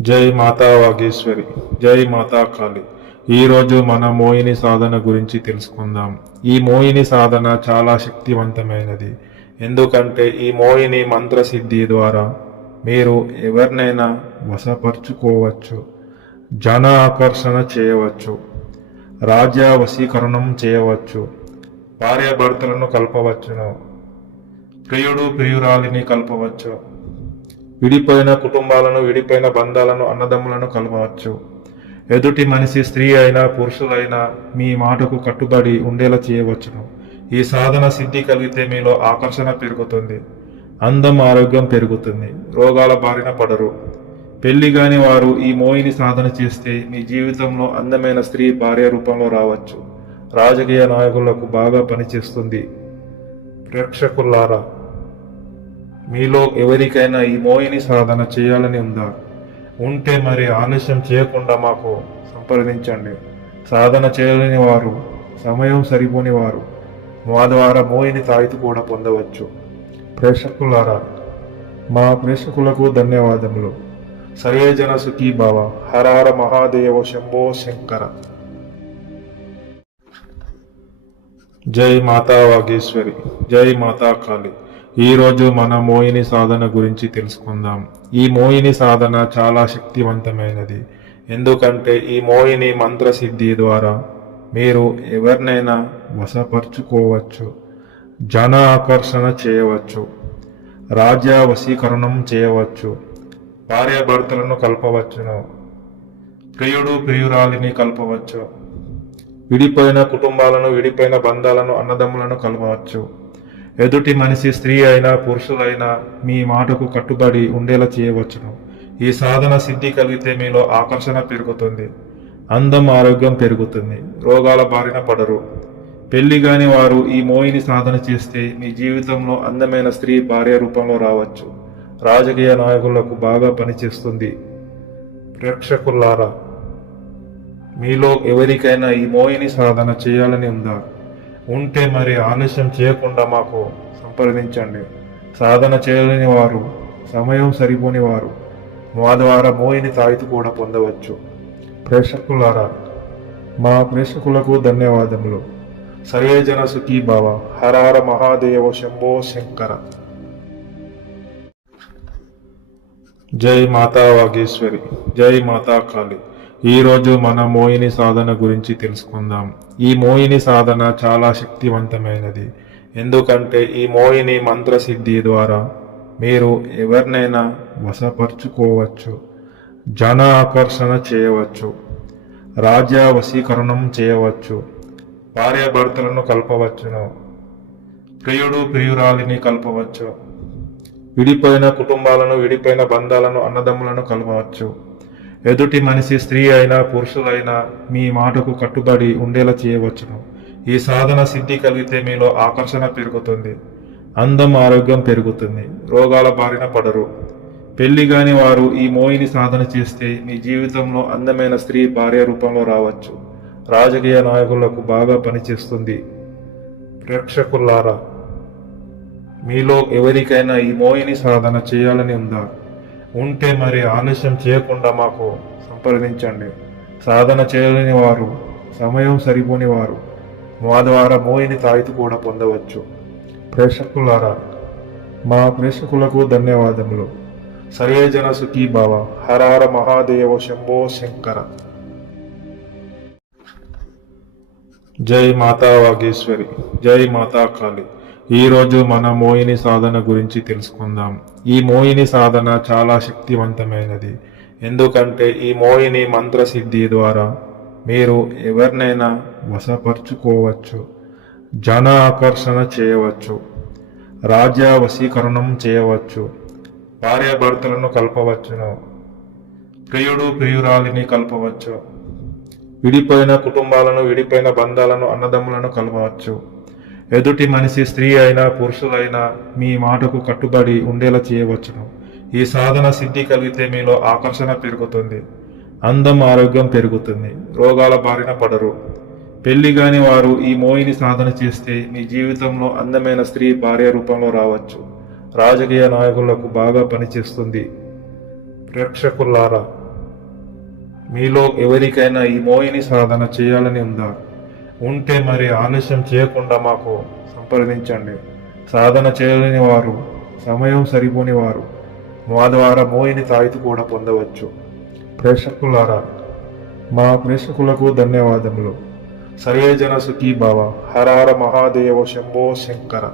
జై మాతా వాగేశ్వరి జై మాతా కాళి. ఈరోజు మన మోహిని సాధన గురించి తెలుసుకుందాం. ఈ మోయిని సాధన చాలా శక్తివంతమైనది. ఎందుకంటే ఈ మోహిని మంత్రసిద్ధి ద్వారా మీరు ఎవరినైనా వశపరుచుకోవచ్చు జన ఆకర్షణ చేయవచ్చు రాజ్య వశీకరణం చేయవచ్చు భార్యాభర్తలను కలపవచ్చును ప్రియుడు ప్రియురాలిని కలపవచ్చు విడిపోయిన కుటుంబాలను విడిపోయిన బంధాలను అన్నదమ్ములను కలవచ్చు ఎదుటి మనిషి స్త్రీ అయినా పురుషులైనా మీ మాటకు కట్టుబడి ఉండేలా చేయవచ్చును. ఈ సాధన సిద్ధి కలిగితే మీలో ఆకర్షణ పెరుగుతుంది. అందం ఆరోగ్యం పెరుగుతుంది. రోగాల బారిన పడరు. పెళ్ళి కాని వారు ఈ మోయిని సాధన చేస్తే మీ జీవితంలో అందమైన స్త్రీ భార్య రూపంలో రావచ్చు. రాజకీయ నాయకులకు బాగా పనిచేస్తుంది. ప్రేక్షకులారా మీలో ఎవరికైనా ఈ మోయిని సాధన చేయాలని ఉందా? ఉంటే మరి ఆలస్యం చేయకుండా మాకు సంప్రదించండి. సాధన చేయలేని వారు సమయం సరిపోని వారు మా ద్వారా మోయిని తాయితీ కూడా పొందవచ్చు. ప్రేక్షకులారా మా ప్రేక్షకులకు ధన్యవాదములు. సర్వే సుఖీ భావ. హరహర మహాదేవ శంభో శంకర. జై మాతా వాగేశ్వరి. జై మాతా కాళి. ఈరోజు మన మోహిని సాధన గురించి తెలుసుకుందాం. ఈ మోహిని సాధన చాలా శక్తివంతమైనది. ఎందుకంటే ఈ మోహిని మంత్రసిద్ధి ద్వారా మీరు ఎవరినైనా వశపరుచుకోవచ్చు జన ఆకర్షణ చేయవచ్చు రాజ్య వశీకరణం చేయవచ్చు భార్యాభర్తలను కలపవచ్చును ప్రియుడు ప్రియురాలిని కలపవచ్చు విడిపోయిన కుటుంబాలను విడిపోయిన బంధాలను అన్నదమ్ములను కలపవచ్చు. ఎదుటి మనిషి స్త్రీ అయినా పురుషులైనా మీ మాటకు కట్టుబడి ఉండేలా చేయవచ్చును. ఈ సాధన సిద్ధి కలిగితే మీలో ఆకర్షణ పెరుగుతుంది అందం ఆరోగ్యం పెరుగుతుంది రోగాల బారిన పడరు. పెళ్ళి కాని వారు ఈ మోయిని సాధన చేస్తే మీ జీవితంలో అందమైన స్త్రీ భార్య రూపంలో రావచ్చు. రాజకీయ నాయకులకు బాగా పనిచేస్తుంది. ప్రేక్షకులారా మీలో ఎవరికైనా ఈ మోయిని సాధన చేయాలని ఉందా? ఉంటే మరి ఆలస్యం చేయకుండా మాకు సంప్రదించండి. సాధన చేయలేని వారు సమయం సరిపోని వారు మా ద్వారా మోయిని తాయితీ కూడా పొందవచ్చు. ప్రేక్షకులారా మా ప్రేక్షకులకు ధన్యవాదములు. సర్వేజన సుఖీ భావ. హరహర మహాదేవ శంభో శంకర. జై మాతా వాగేశ్వరి. జై మాతా కాళి. ఈరోజు మన మోహిని సాధన గురించి తెలుసుకుందాం. ఈ మోహిని సాధన చాలా శక్తివంతమైనది. ఎందుకంటే ఈ మోహిని మంత్రసిద్ధి ద్వారా మీరు ఎవరినైనా వశపరుచుకోవచ్చు జన ఆకర్షణ చేయవచ్చు రాజ్య వశీకరణం చేయవచ్చు భార్యాభర్తలను కలపవచ్చును ప్రియుడు ప్రియురాలిని కలపవచ్చు విడిపోయిన కుటుంబాలను విడిపోయిన బంధాలను అన్నదమ్ములను కలపవచ్చు. ఎదుటి మనిషి స్త్రీ అయినా పురుషులైనా మీ మాటకు కట్టుబడి ఉండేలా చేయవచ్చును. ఈ సాధన సిద్ధి కలిగితే మీలో ఆకర్షణ పెరుగుతుంది అందం ఆరోగ్యం పెరుగుతుంది రోగాల బారిన పడరు. పెళ్ళి కాని వారు ఈ మోయిని సాధన చేస్తే మీ జీవితంలో అందమైన స్త్రీ భార్య రూపంలో రావచ్చు. రాజకీయ నాయకులకు బాగా పనిచేస్తుంది. ప్రేక్షకులారా మీలో ఎవరికైనా ఈ మోయిని సాధన చేయాలని ఉందా? ఉంటే మరి ఆలస్యం చేయకుండా మాకు సంప్రదించండి. సాధన చేయలేని వారు సమయం సరిపోని వారు మా ద్వారా మోయిని తాయితీ కూడా పొందవచ్చు. ప్రేక్షకులారా మా ప్రేక్షకులకు ధన్యవాదములు. సర్వే జన సుఖీ భావ హరహర మహాదేవ శంభో శంకర. జై మాతా వాగేశ్వరి. జై మాతా కాళి. ఈరోజు మన మోయిని సాధన గురించి తెలుసుకుందాం. ఈ మోయిని సాధన చాలా శక్తివంతమైనది. ఎందుకంటే ఈ మోహిని మంత్రసిద్ధి ద్వారా మీరు ఎవరినైనా వశపరుచుకోవచ్చు జన ఆకర్షణ చేయవచ్చు రాజ్య వశీకరణం చేయవచ్చు భార్యాభర్తలను కలపవచ్చును ప్రియుడు ప్రియురాలిని కలపవచ్చు విడిపోయిన కుటుంబాలను విడిపోయిన బంధాలను అన్నదమ్ములను కలపవచ్చు. ఎదుటి మనిషి స్త్రీ అయినా పురుషులైనా మీ మాటకు కట్టుబడి ఉండేలా చేయవచ్చును. ఈ సాధన సిద్ధి కలిగితే మీలో ఆకర్షణ పెరుగుతుంది అందం ఆరోగ్యం పెరుగుతుంది రోగాల బారిన పడరు. పెళ్ళి కాని వారు ఈ మోయిని సాధన చేస్తే మీ జీవితంలో అందమైన స్త్రీ భార్య రూపంలో రావచ్చు. రాజకీయ నాయకులకు బాగా పనిచేస్తుంది. ప్రేక్షకులారా మీలో ఎవరికైనా ఈ మోయిని సాధన చేయాలని ఉందా? ఉంటే మరి ఆలస్యం చేయకుండా మాకు సంప్రదించండి. సాధన చేయలేని వారు సమయం సరిపోని వారు మా ద్వారా మోయిని తాయితీ కూడా పొందవచ్చు. ప్రేక్షకులారా మా ప్రేక్షకులకు ధన్యవాదములు. సరే జన సుఖీ భావ. హర హర మహాదేవ శంభో శంకర.